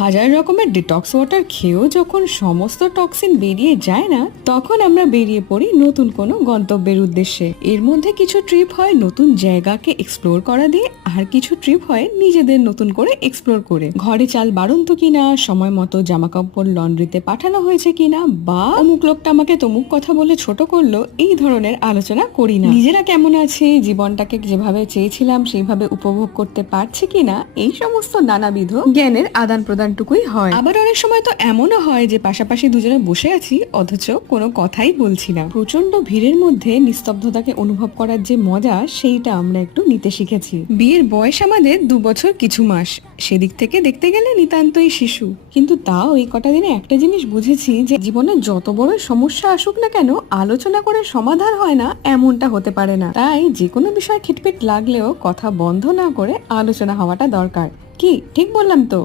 হাজার রকমের detox water খেয়েও যখন সমস্ত টক্সিন বেরিয়ে যায় না, তখন আমরা বেরিয়ে পড়ি নতুন কোনো গন্তব্যের উদ্দেশ্যে। এর মধ্যে কিছু ট্রিপ হয় নতুন জায়গাকে এক্সপ্লোর করা দিয়ে, আর কিছু ট্রিপ হয় নিজেদের নতুন করে এক্সপ্লোর করে। ঘরে চাল বাড়ন্ত কিনা, সময় মতো জামা কাপড় লন্ড্রিতে পাঠানো হয়েছে কিনা, বা অমুক লোকটা আমাকে তমুক কথা বলে ছোট করলো, এই ধরনের আলোচনা করি না। নিজেরা কেমন আছে, জীবনটাকে যেভাবে চেয়েছিলাম সেইভাবে উপভোগ করতে পারছি কিনা, এই সমস্ত নানাবিধ জ্ঞানের আদান প্রদানটুকুই হয়। আবার অনেক সময় তো এমনও হয় যে পাশাপাশি দুজনে বসে আছি অথচ কোনো কথাই বলছি না। প্রচন্ড ভিড়ের মধ্যে নিস্তব্ধতাকে অনুভব করার যে মজা, সেইটা আমরা একটু নিতে শিখেছি। বিয়ের বয়স আমাদের 2 বছর কিছু মাস, সেদিক থেকে দেখতে গেলে নিতান্তই শিশু। কিন্তু তাও এই কটা দিনে একটা জিনিস বুঝেছি যে জীবনে যত বড় সমস্যা আসুক না কেন, আলোচনা করে সমাধান হয় না এমনটা হতে পারে না। তাই যে কোনো বিষয় খিটপিট লাগলেও কথা বন্ধ না করে আলোচনা হওয়াটা দরকার। কি ঠিক বললাম তো?